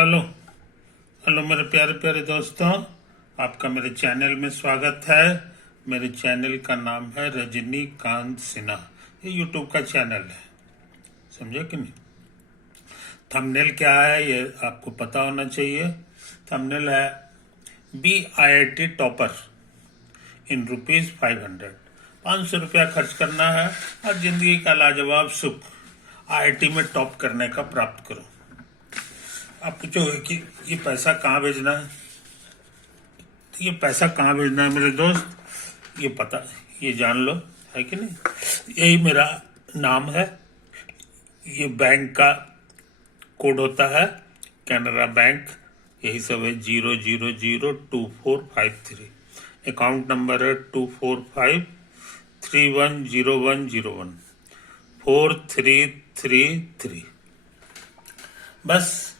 Hello hello मेरे प्यारे प्यारे दोस्तों, आपका मेरे चैनल में स्वागत है। मेरे चैनल का नाम है रजनीकांत सिन्हा। ये यूट्यूब का चैनल है, समझे कि नहीं। थंबनेल क्या है ये आपको पता होना चाहिए। थंबनेल है BIIT टॉपर इन ₹500। 500 रुपया खर्च करना है और जिंदगी का लाजवाब सुख IIT में टॉप करने का प्राप्त करो। आप पूछोगे कि ये पैसा कहाँ भेजना है, तो ये पैसा कहाँ भेजना है मेरे दोस्त, ये जान लो, है कि नहीं। यही मेरा नाम है, ये बैंक का कोड होता है, कैनरा बैंक। यही सब है 0002453। अकाउंट नंबर है 245310101 4333। बस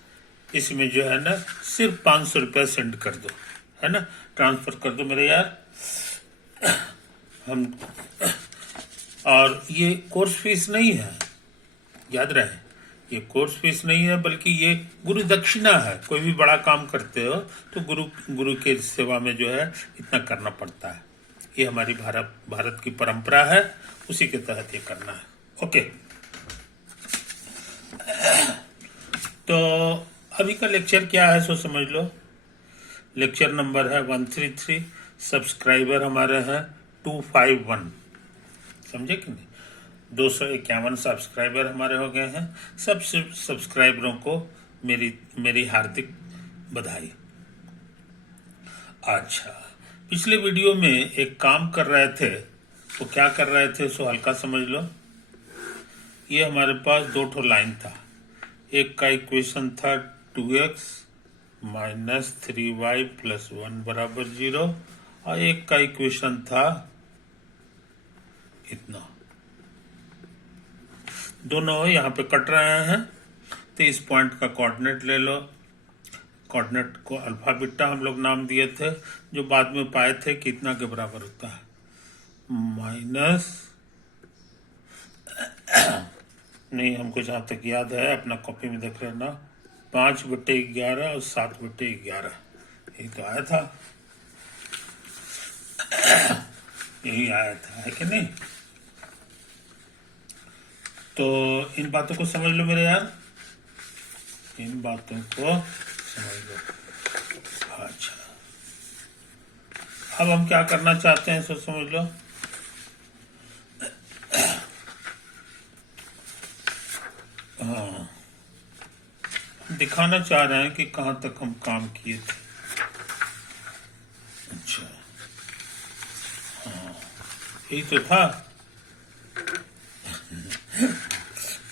इसमें जो है ना सिर्फ 500 रुपया सेंड कर दो, है ना, ट्रांसफर कर दो मेरे यार। हम और ये कोर्स फीस नहीं है, याद रहे, ये कोर्स फीस नहीं है, बल्कि ये गुरु दक्षिणा है। कोई भी बड़ा काम करते हो तो गुरु के सेवा में जो है इतना करना पड़ता है। ये हमारी भारत की परंपरा है, उसी के तहत ये करना है। ओके, तो अभी का लेक्चर क्या है सो समझ लो। लेक्चर नंबर है 133। सब्सक्राइबर हमारे हैं 251, समझे कि नहीं। 251 सब्सक्राइबर हमारे हो गए हैं। सब सब्सक्राइबरों को मेरी हार्दिक बधाई। अच्छा, पिछले वीडियो में एक काम कर रहे थे, वो क्या कर रहे थे सो हल्का समझ लो। ये हमारे पास दो ठो लाइन था। एक का इक्वेशन था 2x माइनस 3y प्लस 1 बराबर 0, और एक का इक्वेशन था इतना। दोनों यहाँ पे कट रहे हैं, तो इस पॉइंट का कोऑर्डिनेट ले लो। कोऑर्डिनेट को अल्फा बीटा हम लोग नाम दिए थे, जो बाद में पाए थे कि इतना के बराबर होता है, माइनस नहीं, हमको जहां तक याद है, अपना कॉपी में देख लेना, 5/11 और 7/11, यही तो आया था, यही आया था, है कि नहीं। तो इन बातों को समझ लो मेरे यार, इन बातों को समझ लो। अच्छा, अब हम क्या करना चाहते हैं सो समझ लो। हाँ, दिखाना चाह रहे हैं कि कहां तक हम काम किए थे। अच्छा, हाँ, यही तो था,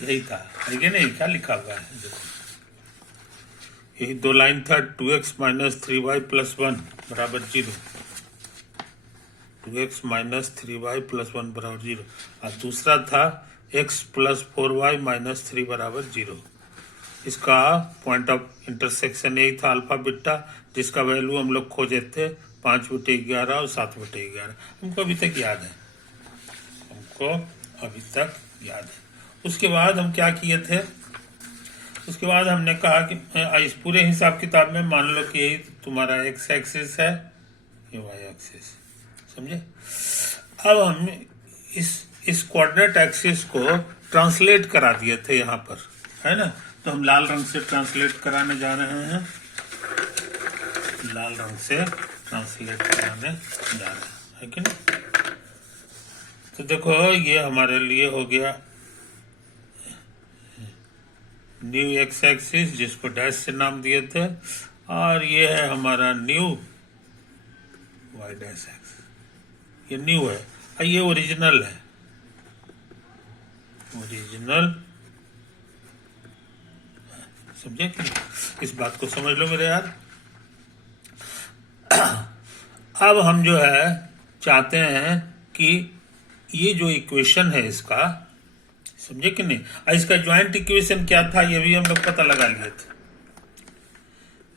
यही था, है कि नहीं। क्या लिखा हुआ है देखो, यही दो लाइन था। 2x माइनस 3y प्लस 1 बराबर 0, 2x माइनस 3y प्लस 1 बराबर 0, और दूसरा था x प्लस 4y माइनस 3 बराबर 0। इसका पॉइंट ऑफ इंटरसेक्शन यही था अल्फा बीटा, जिसका वैल्यू हम लोग खोजे थे 5/11 और 7/11। हमको अभी तक याद है, हमको अभी तक याद है। उसके बाद हम क्या किए थे, उसके बाद हमने कहा कि इस पूरे हिसाब किताब में मान लो कि यही तुम्हारा x एक्सिस है, ये y एक्सिस, समझे। अब हम इस कोऑर्डिनेट एक्सिस को ट्रांसलेट करा दिए थे यहाँ पर, है ना। तो हम लाल रंग से ट्रांसलेट कराने जा रहे हैं, लाल रंग से ट्रांसलेट कराने जा रहे हैं, है कि नहीं। तो देखो, ये हमारे लिए हो गया न्यू x एक्सिस, जिसको डैश से नाम दिए थे, और ये है हमारा न्यू y डैश एक्सिस। ये न्यू है और ये ओरिजिनल है, ओरिजिनल, समझे कि इस बात को समझ लो मेरे यार। अब हम जो है चाहते हैं कि ये जो इक्वेशन है इसका, समझे कि नहीं, और इसका ज्वाइंट इक्वेशन क्या था ये भी हम लोग पता लगा लिए थे।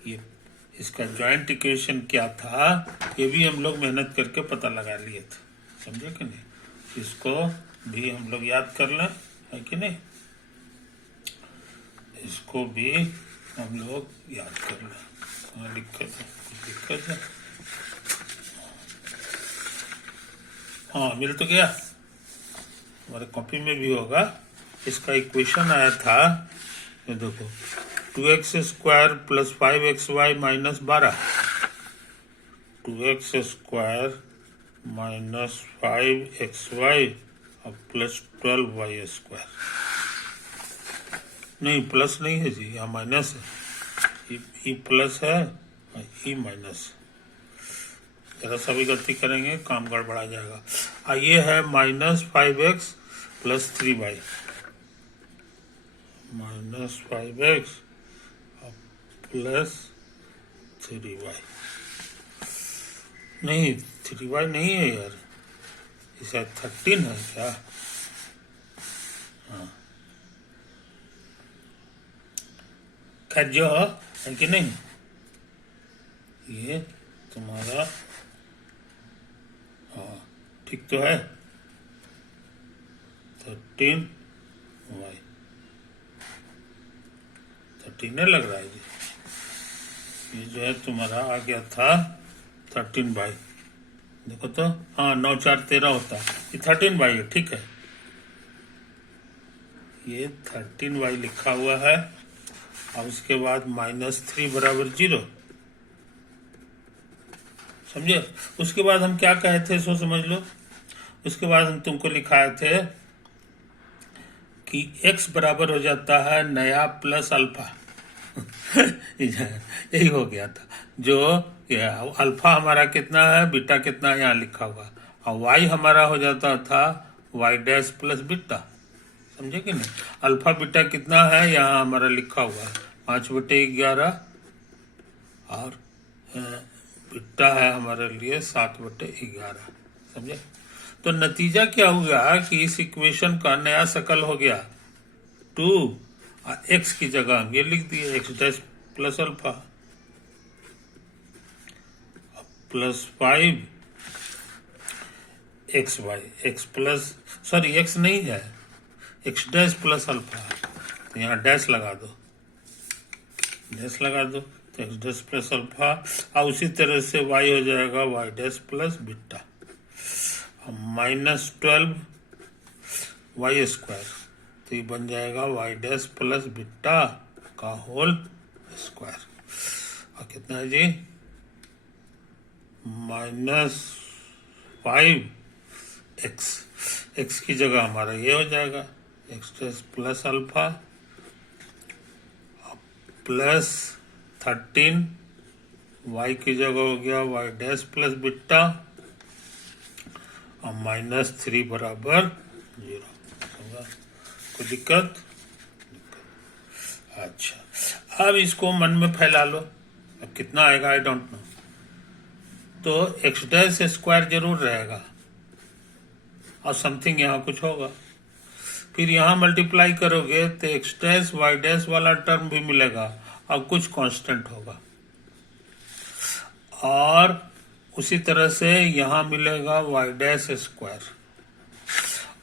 ये इसका ज्वाइंट इक्वेशन क्या था ये भी हम लोग मेहनत करके पता लगा लिए थे, समझे कि नहीं। इसको भी हम लोग याद कर लें, है कि नहीं, इसको भी हम लोग याद कर लें। हाँ दिक्कत है, कुछ दिक्कत है? हाँ मिल तो गया, हमारे कॉपी में भी होगा। इसका इक्वेशन आया था, ये देखो, 2x² + 5xy - 12, 2x² - 5xy और +12y²। नहीं प्लस नहीं है जी, यहाँ माइनस है। ई प्लस है और ई माइनस। जरा सा भी गलती करेंगे काम गड़बड़ा जाएगा। ये है -5x + 3y, -5x + 3y। नहीं 3y नहीं है यार, ये शायद 13 है क्या? हाँ खैर जो है कि नहीं, ये तुम्हारा हाँ ठीक तो है, 13y 13 लग रहा है जी। ये जो है तुम्हारा आ गया था 13y, देखो तो, हाँ 9 4 13 होता है, ये 13y है, ठीक है। ये 13y लिखा हुआ है और उसके बाद -3 = 0, समझे? उसके बाद हम क्या कहे थे सो समझ लो। उसके बाद हम तुमको लिखाए थे कि x बराबर हो जाता है नया प्लस अल्फा। यही हो गया था, जो अल्फा हमारा कितना है, बीटा कितना है यहाँ लिखा हुआ, और y हमारा हो जाता था y' + बीटा, समझे कि नहीं? अल्फा बीटा कितना है यहाँ हमारा लिखा हुआ है 5/11 और बीटा है हमारे लिए 7/11, समझे? तो नतीजा क्या हुआ कि इस इक्वेशन का नया शकल हो गया 2 और x की जगह हम ये लिख दिए x' + alpha +5 xy, x plus sorry x नहीं है, x' + अल्फा, तो यहाँ डैश लगा दो, डैश लगा दो, तो x' + अल्फा, और उसी तरह से y हो जाएगा y' + बीटा, -12y², तो ये बन जाएगा y' + बीटा का होल स्क्वायर। और कितना है जी, -5x, x की जगह हमारा ये हो जाएगा x' + अल्फा +13, y की जगह हो गया y' + बीटा और -3 = 0। कोई दिक्कत? अच्छा, अब इसको मन में फैला लो, अब कितना आएगा आई डोंट नो। तो x' जरूर रहेगा और समथिंग यहाँ कुछ होगा, फिर यहाँ मल्टीप्लाई करोगे तो x' y' वाला टर्म भी मिलेगा और कुछ कांस्टेंट होगा, और उसी तरह से यहाँ मिलेगा y'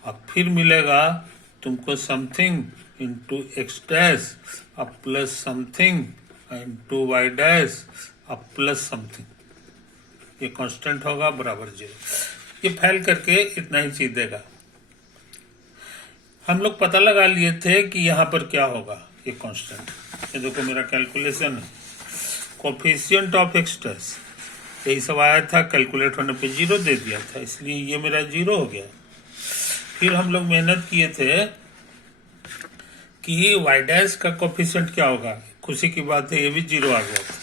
और फिर मिलेगा तुमको समथिंग इंटू x' और प्लस समथिंग इंटू y' और प्लस समथिंग, ये कांस्टेंट होगा बराबर 0। ये फैल करके इतना ही चीज देगा। हम लोग पता लगा लिए थे कि यहाँ पर क्या होगा, ये कांस्टेंट, ये देखो मेरा कैलकुलेशन है, कोफिशिएंट ऑफ x', यही सब आया था, कैलकुलेट होने पे 0 दे दिया था, इसलिए ये मेरा 0 हो गया। फिर हम लोग मेहनत किए थे कि y' का कोफिशिएंट क्या होगा, खुशी की बात है ये भी 0 आ गया था,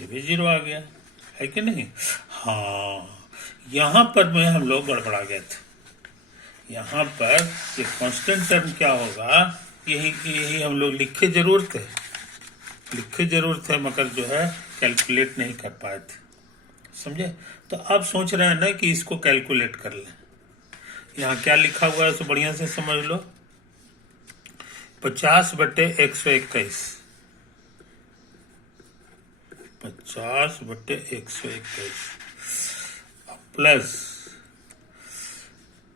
ये भी 0 आ गया है कि नहीं? हाँ, यहाँ पर में हम लोग गड़बड़ा गए थे। यहाँ पर ये कांस्टेंट टर्म क्या होगा, यही हम लोग लिखे जरूर थे मगर जो है कैलकुलेट नहीं कर पाए थे, समझे? तो अब सोच रहे हैं ना कि इसको कैलकुलेट कर लें। यहाँ क्या लिखा हुआ है सो बढ़िया से समझ लो, 50/121, 50/121 प्लस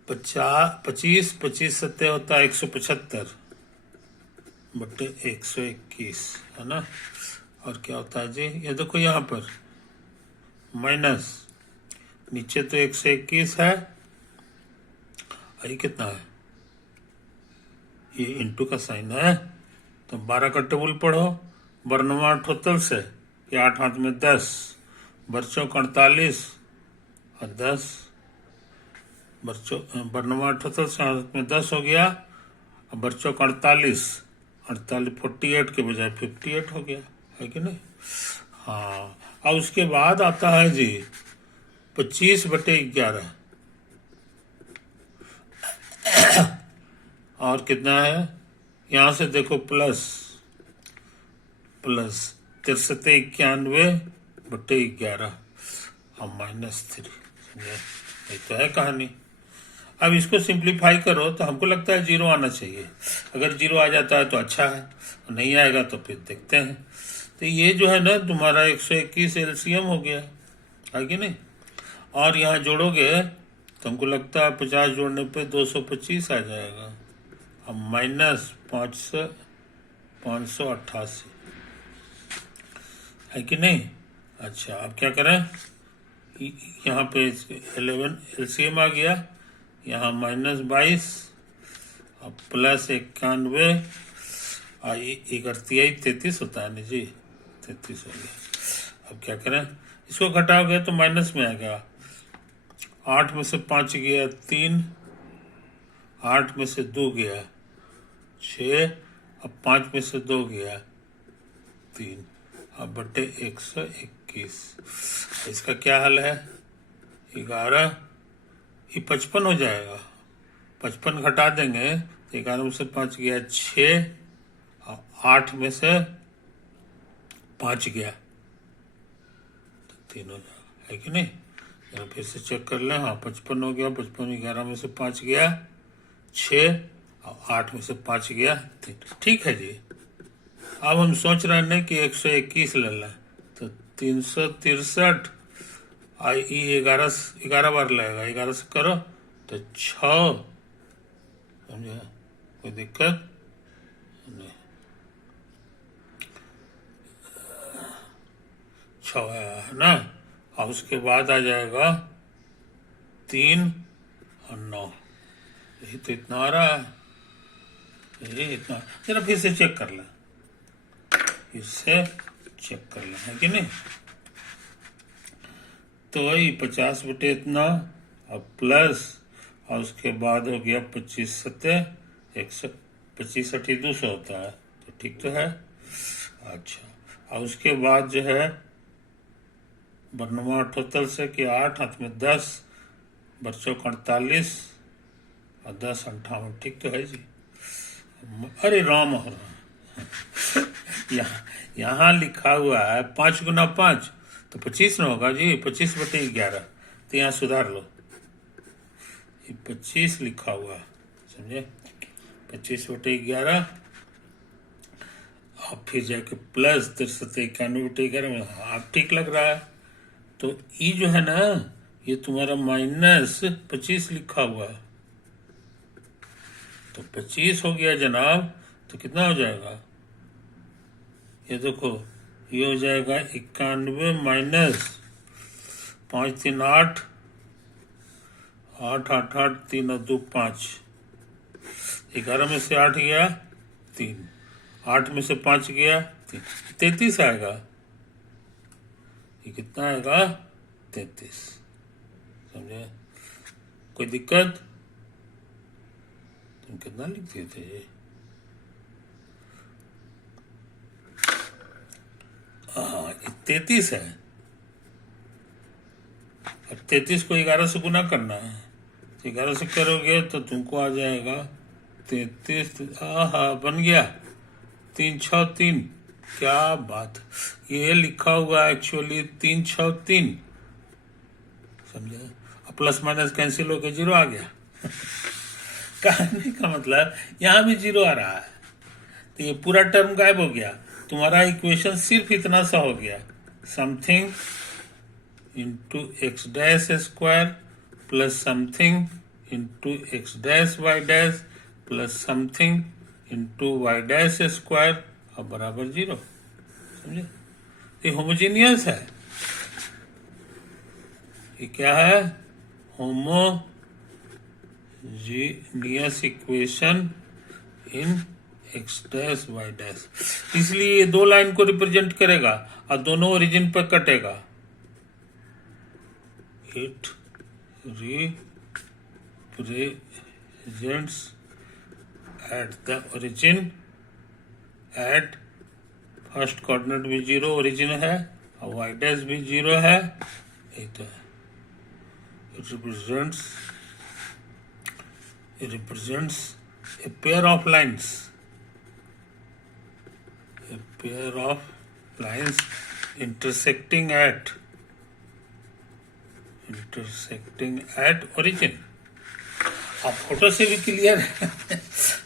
25 25 7 होता है 175, बटे 121 है ना। और क्या होता है जी, ये देखो यहाँ पर माइनस, नीचे तो 121 है, ये कितना है, ये इंटू का साइन है। तो 12 का टेबल पढ़ो, बरनवा ठोतल से, ये 8 हाथ में 10, बरचों 48 और 10, बरचों बरनवा ठोतल से हाथ में 10 हो गया, और बरचों 48, 48 के बजाय 58 हो गया, है कि नहीं। हाँ, और उसके बाद आता है जी 25/11, और कितना है, यहां से देखो प्लस 6391/11 और -3, ये तो है कहानी। अब इसको सिंप्लीफाई करो तो हमको लगता है 0 आना चाहिए। अगर 0 आ जाता है तो अच्छा है, नहीं आएगा तो फिर देखते हैं। तो ये जो है ना तुम्हारा 121 एलसीएम हो गया, है कि नहीं। और यहाँ जोड़ोगे तो हमको लगता है 50 जोड़ने पे 225 आ जाएगा, अब -588, है कि नहीं। अच्छा, अब क्या करें, यहाँ पे 11 एलसीएम आ गया, यहाँ -22 और +91 और 33 होता है ना जी, 33 हो गया। अब क्या करें, इसको घटाओगे तो माइनस में आएगा, 8 में से 5 गया 3, 8 में से 2 गया 6, अब 5 में से 2 गया 3, अब बटे 121। इसका क्या हल है, 11, ये 55 हो जाएगा, 55 घटा देंगे तो 11 में से 5 गया 6, और 8 में से 5 गया तो 3 हो जाएगा, है कि नहीं। जरा फिर से चेक कर लें, हाँ 55 हो गया, 55 11 में से 5 गया 6, और 8 में से 5 गया 3, ठीक है जी। अब हम सोच रहे हैं कि 121 ले लें, तो 363, ये 11 बार लगेगा, 11 से करो तो 6, समझे, कोई दिक्कत नहीं, 6 है ना। और उसके बाद आ जाएगा 3 और 9, यही तो इतना आ रहा है, यही इतना। जरा फिर से चेक कर लें, फिर से चेक कर लें, है कि नहीं। तो ये 50 बटे इतना और प्लस, और उसके बाद हो गया 25 सत्ते 125 × 200 होता है, तो ठीक तो है। अच्छा, और उसके बाद जो है बरनवा टोटल से कि 8 हाथ में 10, बच्चों 48 और 10 58, ठीक तो है जी। अरे राम हो रहा, यहाँ लिखा हुआ है 5 × 5 तो 25 न होगा जी, 25/11, तो यहाँ सुधार लो, ये 25 लिखा हुआ, समझे, 25/11, और फिर जाके प्लस 9391/11 में, आप ठीक लग रहा है। तो ये जो है ना, ये तुम्हारा -25 लिखा हुआ है, तो 25 हो गया जनाब, तो कितना हो जाएगा, ये देखो, ये हो जाएगा 91 - 5 3 8, 8 8 8 3 और 2 5, 11 में से 8 गया 3, 8 में से 5 गया 3, 33 आएगा, ये कितना आएगा 33, समझे, कोई दिक्कत, तुम कितना लिख दिए थे ये, 33 है, और 33 को 11 से गुना करना है, तो 11 से करोगे तो तुमको आ जाएगा 33, बन गया 3 6 3, क्या बात, ये लिखा हुआ एक्चुअली 3 6 3, समझे, प्लस माइनस कैंसिल होकर 0 आ गया। कहने का मतलब यहाँ भी 0 आ रहा है, तो ये पूरा टर्म गायब हो गया, तुम्हारा इक्वेशन सिर्फ इतना सा हो गया, something into x dash square plus something into x dash y dash plus something into Y dash square और बराबर 0। समझे? ये होमोजीनियस है। ये क्या है? Homogeneous equation in X dash Y dash. इसलिए ये दो लाइन को रिप्रेजेंट करेगा और दोनों ओरिजिन पर कटेगा। It represents at the origin at first coordinate भी 0 ओरिजिन है और वाई डैश भी 0 है। यही तो है। It represents a pair of lines, intersecting at origin। अब फोटो से भी क्लियर है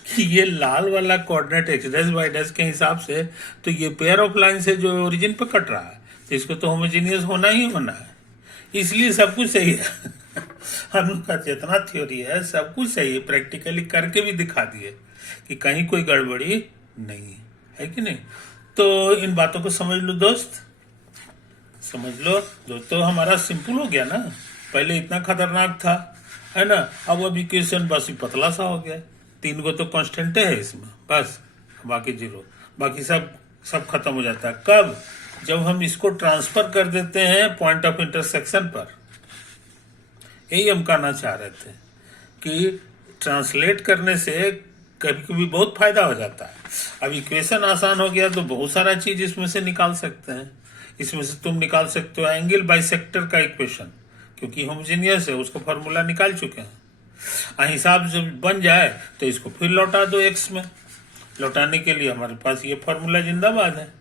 कि ये लाल वाला coordinate X dash Y dash के हिसाब से तो ये पेयर ऑफ लाइन्स है जो ओरिजिन पे कट रहा है, तो इसको तो होमोजीनियस होना ही होना है। इसलिए सब कुछ सही है। हम लोग का जितना थ्योरी है सब कुछ सही है, प्रैक्टिकली करके भी दिखा दिए कि कहीं कोई गड़बड़ी नहीं है कि नहीं। तो इन बातों को समझ लो दोस्त, समझ लो दोस्तों। हमारा सिंपल हो गया ना, पहले इतना खतरनाक था, है ना। अब इक्वेशन बस ही पतला सा हो गया। 3 को तो कांस्टेंट है इसमें, बस बाकी 0, बाकी सब खत्म हो जाता है। कब? जब हम इसको ट्रांसफर कर देते हैं पॉइंट ऑफ इंटरसेक्शन पर। यही हम कहना चाह रहे थे कि ट्रांसलेट करने से कभी कभी बहुत फायदा हो जाता है। अब इक्वेशन आसान हो गया तो बहुत सारा चीज इसमें से निकाल सकते हैं। इसमें से तुम निकाल सकते हो एंगल बाइसेक्टर का इक्वेशन, क्योंकि होमोजेनियस है, उसको फॉर्मूला निकाल चुके हैं। हिसाब जब बन जाए तो इसको फिर लौटा दो एक्स में। लौटाने के लिए हमारे पास ये फॉर्मूला जिंदाबाद है,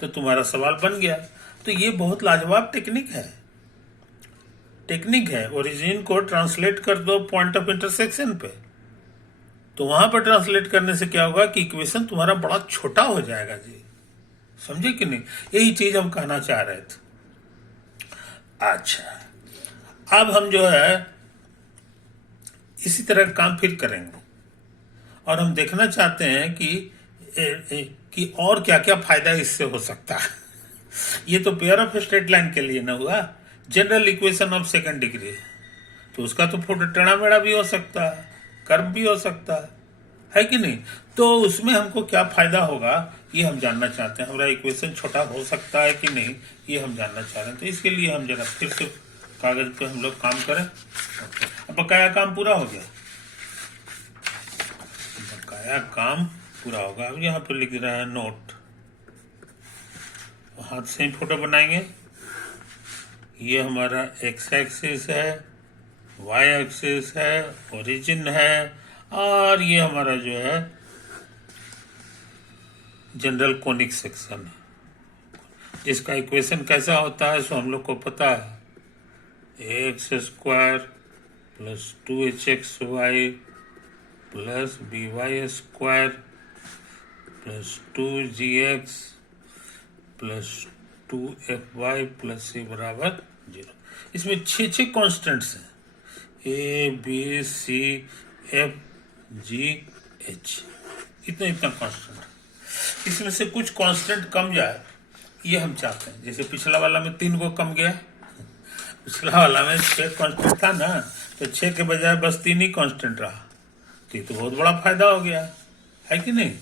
तो तुम्हारा सवाल बन गया। तो ये बहुत लाजवाब टेक्निक है। ओरिजिन को ट्रांसलेट कर दो पॉइंट ऑफ इंटरसेक्शन पे, तो वहां पर ट्रांसलेट करने से क्या होगा कि इक्वेशन तुम्हारा बड़ा छोटा हो जाएगा जी। समझे कि नहीं? यही चीज हम कहना चाह रहे थे। अच्छा, अब हम जो है इसी तरह का काम फिर करेंगे और हम देखना चाहते हैं कि और क्या क्या फायदा इससे हो सकता है। ये तो पेयर ऑफ स्ट्रेट लाइन के लिए ना हुआ, general equation of second degree, तो उसका तो फोटो टेढ़ा मेढ़ा भी हो सकता है, कर्व भी हो सकता है कि नहीं। तो उसमें हमको क्या फायदा होगा ये हम जानना चाहते हैं। हमारा इक्वेशन छोटा हो सकता है कि नहीं ये हम जानना चाह रहे हैं। तो इसके लिए हम जरा फिर से कागज पे हम लोग काम करें। अब बकाया काम पूरा हो गया, बकाया काम पूरा होगा। अब यहाँ पे लिख रहा है नोट, हाथ से ही फोटो बनाएंगे। ये हमारा एक्स एक्सिस है, वाई एक्सिस है, ओरिजिन है, और ये हमारा जो है जनरल कोनिक सेक्शन है, जिसका इक्वेशन कैसा होता है सो हम लोग को पता है। X square plus 2hxy plus by square plus 2gx plus 2fy plus c बराबर 0। इसमें 6 कॉन्स्टेंट्स हैं, a b c f g h, इतना कॉन्स्टेंट। इसमें से कुछ कांस्टेंट कम जाए ये हम चाहते हैं। जैसे पिछला वाला में 3 को कम गया, पिछला वाला में 6 कांस्टेंट था ना, तो 6 के बजाय बस 3 ही कांस्टेंट रहा, तो ये तो बहुत बड़ा फायदा हो गया है कि नहीं।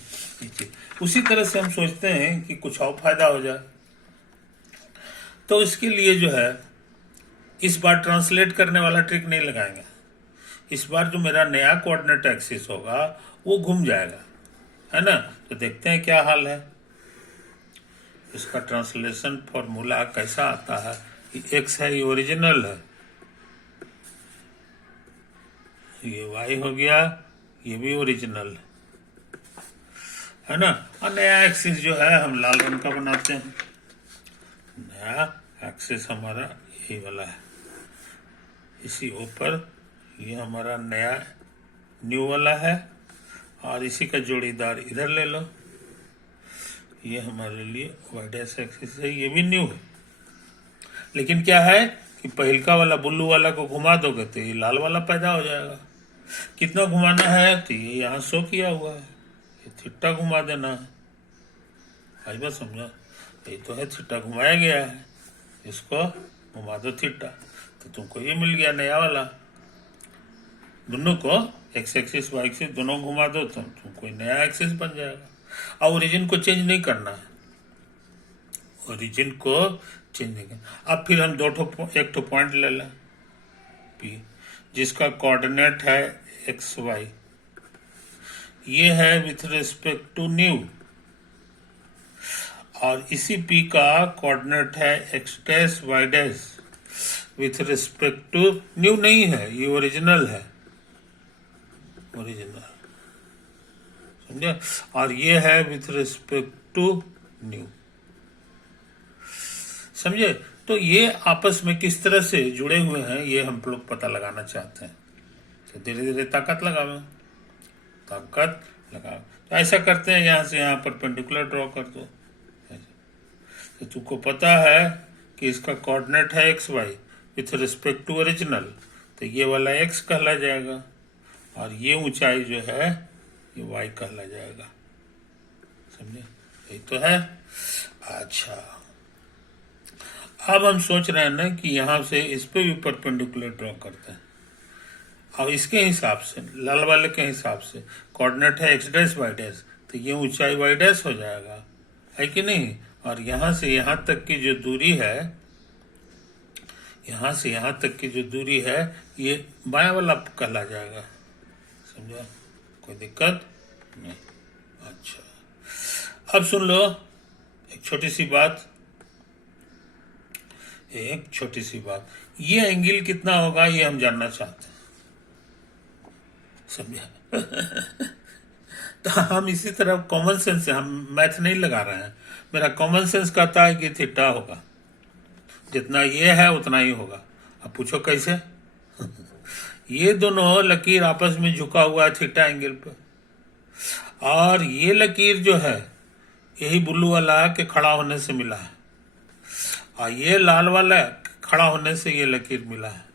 उसी तरह से हम सोचते हैं कि कुछ और फायदा हो जाए, तो इसके लिए जो है इस बार ट्रांसलेट करने वाला ट्रिक नहीं लगाएंगे। इस बार जो मेरा नया कोऑर्डिनेट एक्सिस होगा वो घूम जाएगा, है ना। तो देखते हैं क्या हाल है। इसका ट्रांसलेशन फॉर्मूला कैसा आता है कि एक्स है ये ओरिजिनल ये वाई हो गया, ये भी ओरिजिनल है ना। और नया एक्सिस जो है हम लाल रंग का बनाते हैं। नया एक्सिस हमारा यही वाला है, इसी ऊपर ये हमारा नया न्यू वाला है, और इसी का जोड़ीदार इधर ले लो। ये हमारे लिए वाई डैश एक्सिस है, ये भी न्यू है। लेकिन क्या है कि पहिलका वाला बुल्लू वाला को घुमा दोगे तो ये लाल वाला पैदा हो जाएगा। कितना घुमाना है तो ये यहाँ शो किया हुआ है, ये थीटा घुमा देना है। आई बात समझा? यही तो है, थीटा घुमाया गया है, इसको घुमा दो थीटा, तो तुमको ये मिल गया नया वाला। दोनों को एक्स एक्सिस वाई एक्सिस दोनों घुमा दो तो तुमको नया एक्सिस बन जाएगा। अब ओरिजिन को चेंज नहीं करना है, ओरिजिन को चेंज नहीं करना। अब फिर हम एक तो पॉइंट ले लें पी, जिसका कोऑर्डिनेट है एक्स वाई, ये है विथ रिस्पेक्ट टू न्यू, और इसी पी का कोऑर्डिनेट है X dash Y dash with respect to new नहीं है, ये ओरिजिनल है, ओरिजिनल, समझे? और ये है विथ रिस्पेक्ट टू न्यू, समझे? तो ये आपस में किस तरह से जुड़े हुए हैं ये हम लोग पता लगाना चाहते हैं। तो धीरे धीरे ताकत लगाओ, ताकत लगाओ। तो ऐसा करते हैं, यहाँ से यहाँ परपेंडिकुलर ड्रॉ कर दो। तो तुमको पता है कि इसका कोऑर्डिनेट है X Y with respect to original, तो ये वाला एक्स कहला जाएगा और ये ऊंचाई जो है ये वाई कहला जाएगा, समझे? यही तो है। अच्छा, अब हम सोच रहे हैं ना कि यहाँ से इस पे भी परपेंडिकुलर ड्रॉ करते हैं। अब इसके हिसाब से, लाल वाले के हिसाब से कोऑर्डिनेट है एक्स डैश वाई डैश, तो ये ऊंचाई वाई डैश हो जाएगा, है कि नहीं? और यहाँ से यहाँ तक की जो दूरी है, यहाँ से यहाँ तक की जो दूरी है ये बायां वाला कहला जाएगा, समझा? कोई दिक्कत नहीं। अच्छा, अब सुन लो एक छोटी सी बात, एक छोटी सी बात, ये एंगल कितना होगा ये हम जानना चाहते हैं, समझा? तो हम इसी तरह कॉमन सेंस से, हम मैथ नहीं लगा रहे हैं, मेरा कॉमन सेंस कहता है कि थीटा होगा, जितना ये है उतना ही होगा। अब पूछो कैसे? ये दोनों लकीर आपस में झुका हुआ है थीटा एंगल पे, और ये लकीर जो है यही ब्लू वाला के खड़ा होने से मिला है, और ये लाल वाला खड़ा होने से ये लकीर मिला है।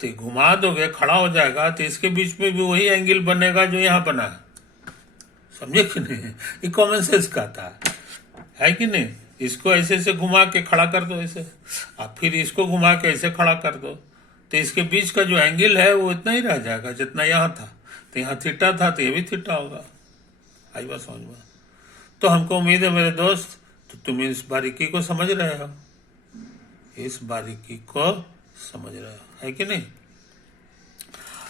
तो घुमा दोगे खड़ा हो जाएगा, तो इसके बीच में भी वही एंगल बनेगा जो यहां बना है, समझे कि नहीं? ये कॉमन सेंस कहता है कि नहीं? इसको ऐसे से घुमा के खड़ा कर दो ऐसे, और फिर इसको घुमा के ऐसे खड़ा कर दो, तो इसके बीच का जो एंगल है वो इतना ही रह जाएगा जितना यहाँ था। तो यहाँ थीटा था तो ये भी थीटा होगा। आई बात समझ में? तो हमको उम्मीद है मेरे दोस्त, तो तुम इस बारीकी को समझ रहे हो, इस बारीकी को समझ रहे हो, है कि नहीं?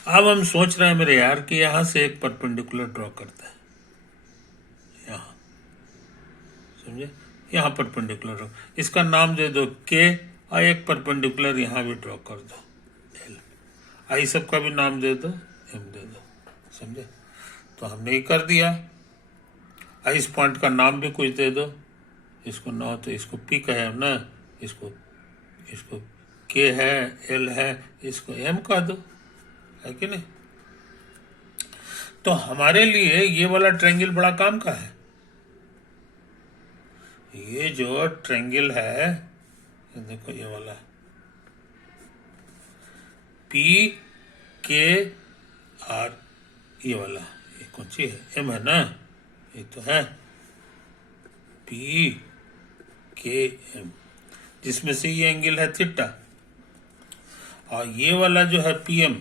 अब हम सोच रहे हैं मेरे यार कि यहां से एक परपेंडिकुलर ड्रॉ करते हैं, यहां, समझे? यहां परपेंडिकुलर ड्रॉ, इसका नाम दे दो के, और एक परपेंडिकुलर यहां भी ड्रॉ कर दो एल, आई सबका भी नाम दे दो एम दे दो, समझे? तो हमने ही कर दिया। आई इस पॉइंट का नाम भी कुछ दे दो, इसको न तो इसको पी कहे ना, इसको इसको के है, एल है, इसको एम कह दो, है कि नहीं? तो हमारे लिए ये वाला ट्रायंगल बड़ा काम का है। ये जो ट्रायंगल है, देखो ये वाला पी के आर, ये वाला ये कौन सी है? एम है ना, ये तो है पी के एम, जिसमें से ये एंगल है थीटा, और ये वाला जो है पी एम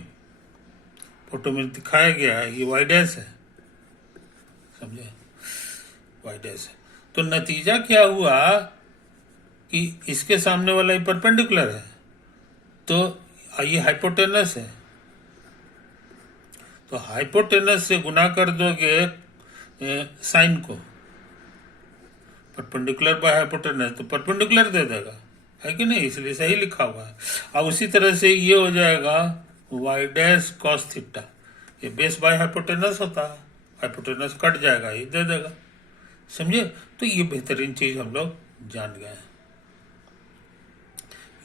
फोटो में दिखाया गया है, ये वाई डैश है, समझे? वाई डैश है। तो नतीजा क्या हुआ कि इसके सामने वाला ये परपेंडिकुलर है, तो ये हाइपोटेनस है, तो हाइपोटेनस से गुना कर दोगे साइन को, परपेंडिकुलर बाय हाइपोटेनस, तो परपेंडिकुलर दे देगा, है कि नहीं? इसलिए सही लिखा हुआ है। अब उसी तरह से ये हो जाएगा वाई डैश कॉस थीटा, ये बेस बाय हाइपोटेनस होता है, हाइपोटेनस कट जाएगा, ये दे देगा, समझे? तो ये बेहतरीन चीज हम लोग जान गए,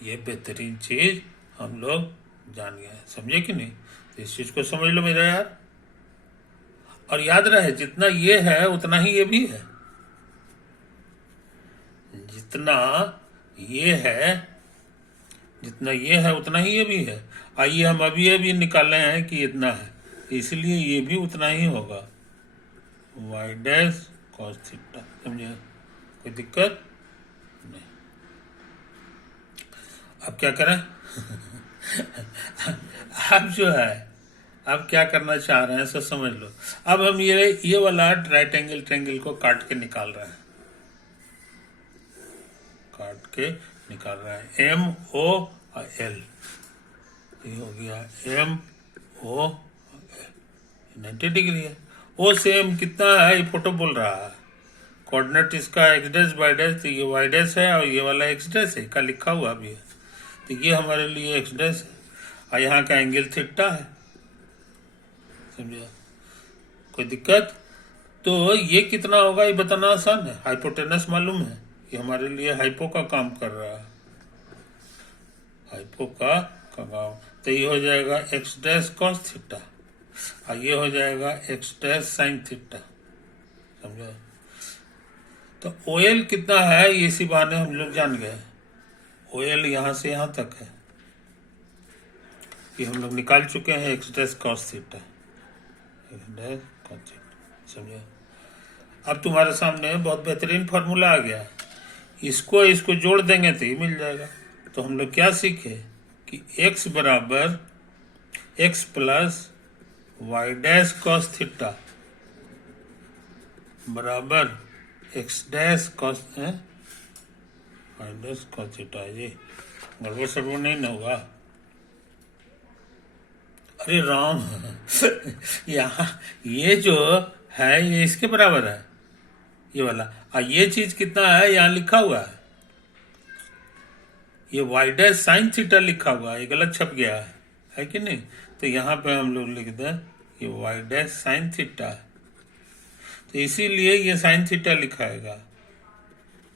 ये बेहतरीन चीज हम लोग जान गए, समझे कि नहीं? तो इस चीज को समझ लो मेरा यार, और याद रहे जितना ये है उतना ही ये भी है, जितना ये है, जितना ये है उतना ही ये भी है। आइए हम अभी निकाले हैं कि इतना है, इसलिए ये भी उतना ही होगा, वाई डैश कॉस थीटा। समझे? कोई दिक्कत नहीं। अब क्या करें? अब जो है, अब क्या करना चाह रहे हैं सो समझ लो। अब हम ये वाला राइट एंगल ट्रायंगल को काट के निकाल रहे हैं, काट के निकाल रहे हैं। एम ओ और एल, ये हो गया एम ओ 90 डिग्री है। ओ से एम कितना है ये फोटो बोल रहा है, कोऑर्डिनेट इसका एक्स डैश वाई डैश, तो ये वाई डैश है और ये वाला एक्स डैश है, का लिखा हुआ भी है, तो ये हमारे लिए एक्स डैश है और यहाँ का एंगल थीटा है। समझा? कोई दिक्कत? तो ये कितना होगा ये बताना आसान है, हाइपोटेनस मालूम है, ये हमारे लिए हाइपो का काम कर रहा है, हाइपो का काम। तो ये हो जाएगा एक्स डैश कॉस थीटा और ये हो जाएगा एक्स डैश साइन थीटा। समझा? तो ओएल कितना है ये इसी बहाने हम लोग जान गए, ओएल यहाँ से यहाँ तक है, ये हम लोग निकाल चुके हैं, x dash cos theta, x dash cos theta. समझा? अब तुम्हारे सामने बहुत बेहतरीन फार्मूला आ गया, इसको जोड़ देंगे तो ये मिल जाएगा। तो हम लोग क्या सीखे कि x बराबर x plus Y dash cos theta बराबर x dash cos y dash cos theta. ये गड़बड़ सड़बड़ नहीं ना होगा? अरे राम यहाँ ये जो है ये इसके बराबर है, ये वाला, और ये चीज कितना है यहाँ लिखा हुआ है, ये वाई डैश साइन थीटा लिखा हुआ है, ये गलत छप गया है कि नहीं? तो यहाँ पे हम लोग लिख दें ये वाई डैश साइन थीटा है, तो इसीलिए ये साइन थीटा लिखाएगा।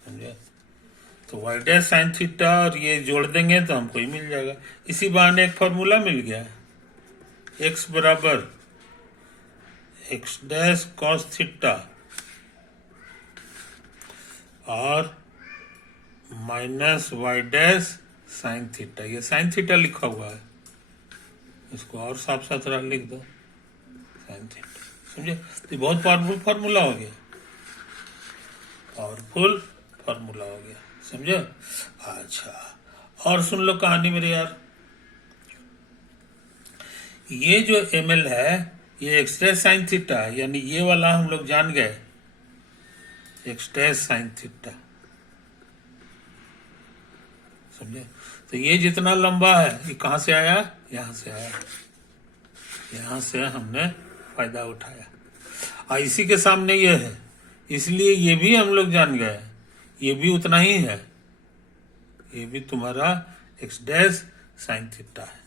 समझा? तो वाई डैश साइन थीटा और ये जोड़ देंगे तो हमको ही मिल जाएगा। इसी बहाने एक फॉर्मूला मिल गया, एक्स बराबर एक्स डैश कॉस थीटा और minus Y dash sine theta, ये साइन थीटा लिखा हुआ है, इसको और साफ साफ लिख दो साइन थीटा। समझे? तो बहुत पावरफुल फार्मूला हो गया, पावरफुल फार्मूला हो गया। समझे? अच्छा, और सुन लो कहानी मेरे यार, ये जो एम एल है ये एक्स डैश साइन थीटा है, यानी ये वाला हम लोग जान गए एक्स डैश साइन थीटा। समझे? तो ये जितना लंबा है ये कहां से आया, यहां से आया, यहां से हमने फायदा उठाया और इसी के सामने ये है, इसलिए ये भी हम लोग जान गए, ये भी उतना ही है, ये भी तुम्हारा एक्स डैश साइन थीटा है।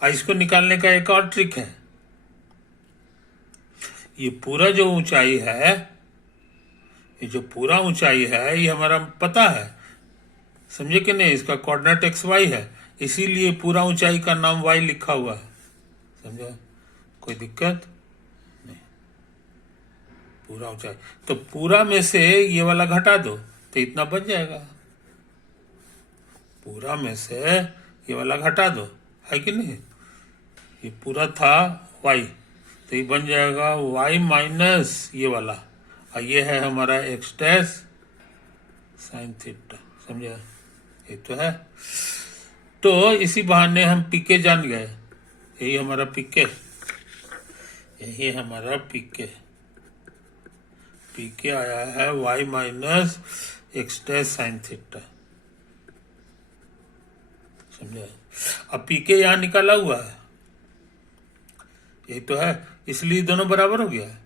और इसको निकालने का एक और ट्रिक है, ये पूरा जो ऊंचाई है, ये जो पूरा ऊंचाई है ये हमारा पता है, समझे कि नहीं? इसका कोऑर्डिनेट एक्स वाई है, इसीलिए पूरा ऊंचाई का नाम वाई लिखा हुआ है। समझा? कोई दिक्कत नहीं? पूरा ऊंचाई, तो पूरा में से ये वाला घटा दो तो इतना बच जाएगा, पूरा में से ये वाला घटा दो, है कि नहीं? ये पूरा था वाई, तो ये बन जाएगा वाई माइनस ये वाला, और ये है हमारा एक्स डैश साइन थीटा। समझा? ये तो है। तो इसी बहाने हम पीके जान गए, यही हमारा पीके, यही हमारा पीके, पीके आया है Y minus X dash sine theta. समझा? अब पीके यहां निकाला हुआ है, यही तो है, इसलिए दोनों बराबर हो गया है।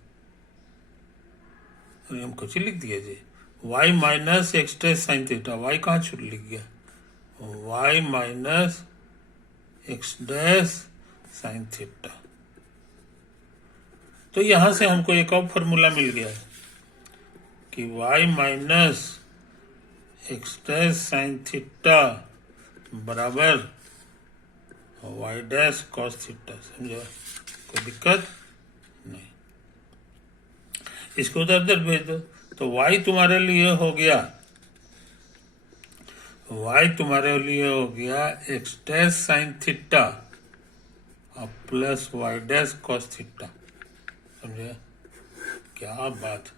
हम कुछ ही लिख दिया जी, y minus X dash sine theta, y कहाँ छूट लिख गया, y minus X dash sine theta. तो यहां से हमको एक और फॉर्मूला मिल गया है कि y minus X dash sine theta बराबर वाई डैश कॉस थीटा। समझा? कोई दिक्कत नहीं? इसको उधर उधर भेज दो, तो y तुम्हारे लिए हो गया, y तुम्हारे लिए हो गया एक्स डैश साइन थीटा अब plus Y dash cos theta. समझे? क्या बात।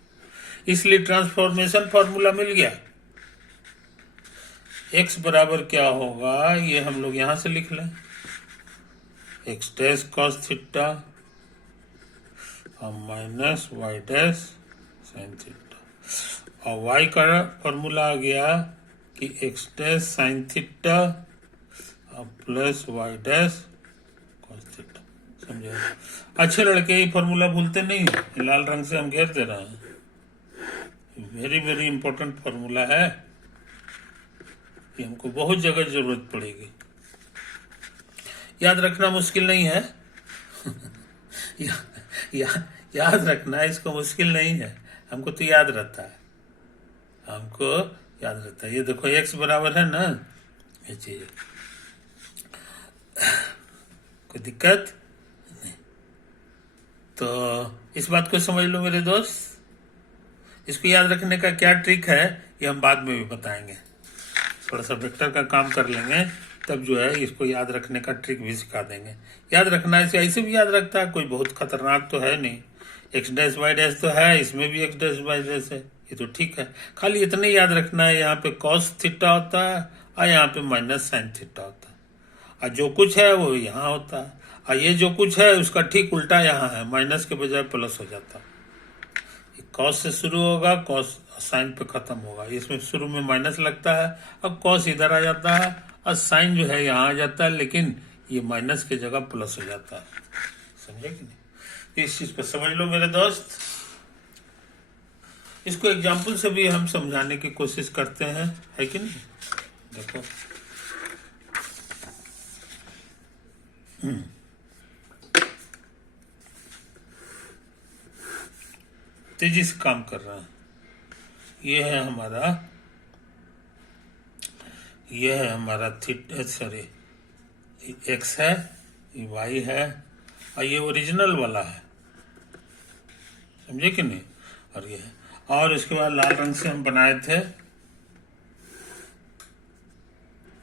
इसलिए ट्रांसफॉर्मेशन फॉर्मूला मिल गया। x बराबर क्या होगा ये हम लोग यहां से लिख लें, एक्स डैश कॉस थीटा और minus Y dash sine theta, और y का फॉर्मूला आ गया कि एक्स डैश साइन थीटा और plus Y dash cos theta. समझे? अच्छे लड़के ये फॉर्मूला भूलते नहीं, लाल रंग से हम घेर दे रहे हैं। वेरी वेरी इंपॉर्टेंट फॉर्मूला है, ये हमको बहुत जगह जरूरत पड़ेगी। याद रखना मुश्किल नहीं है। याद रखना इसको मुश्किल नहीं है, हमको तो याद रहता है, हमको याद रहता है। ये देखो x बराबर है ना, ये चीज कोई दिक्कत नहीं। तो इस बात को समझ लो मेरे दोस्त। इसको याद रखने का क्या ट्रिक है ये हम बाद में भी बताएंगे। थोड़ा सा वेक्टर का काम कर लेंगे तब जो है इसको याद रखने का ट्रिक भी सिखा देंगे। याद रखना इसे ऐसे भी याद रखता है, कोई बहुत खतरनाक तो है नहीं। एक्स डैश वाई डैश तो है, इसमें भी एक्स डैश वाई डैश है, ये तो ठीक है। खाली इतने याद रखना है, यहाँ पे कॉस थीटा होता है और यहाँ पे माइनस साइन थीटा होता है, और जो कुछ है वो यहाँ होता है, और ये जो कुछ है उसका ठीक उल्टा यहाँ है, माइनस के बजाय प्लस हो जाता है। कॉस से शुरू होगा, कॉस साइन पे खत्म होगा। इसमें शुरू में माइनस लगता है, अब कॉस इधर आ जाता है और साइन जो है यहाँ आ जाता है, लेकिन ये माइनस की जगह प्लस हो जाता है। समझे कि नहीं? इस चीज को समझ लो मेरे दोस्त। इसको एग्जाम्पल से भी हम समझाने की कोशिश करते हैं, है कि नहीं? देखो तेजी से काम कर रहा है। ये है हमारा थीटा, सॉरी एक्स है, ये वाई है, और ये ओरिजिनल वाला है। समझे कि नहीं? और ये है, और इसके बाद लाल रंग से हम बनाए थे,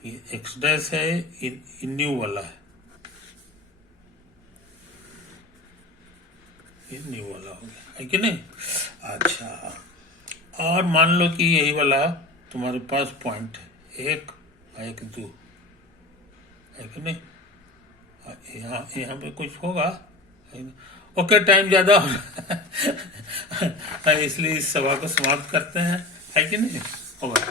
ये एक्स डैश है, ये न्यू वाला है, ये न्यू वाला हो गया, है कि नहीं? अच्छा, और मान लो कि यही वाला तुम्हारे पास पॉइंट है, एक एक दो, है कि नहीं? यहाँ पे कुछ होगा। ओके, टाइम ज्यादा हो रहा है इसलिए इस सभा को समाप्त करते हैं, है कि नहीं? होगा।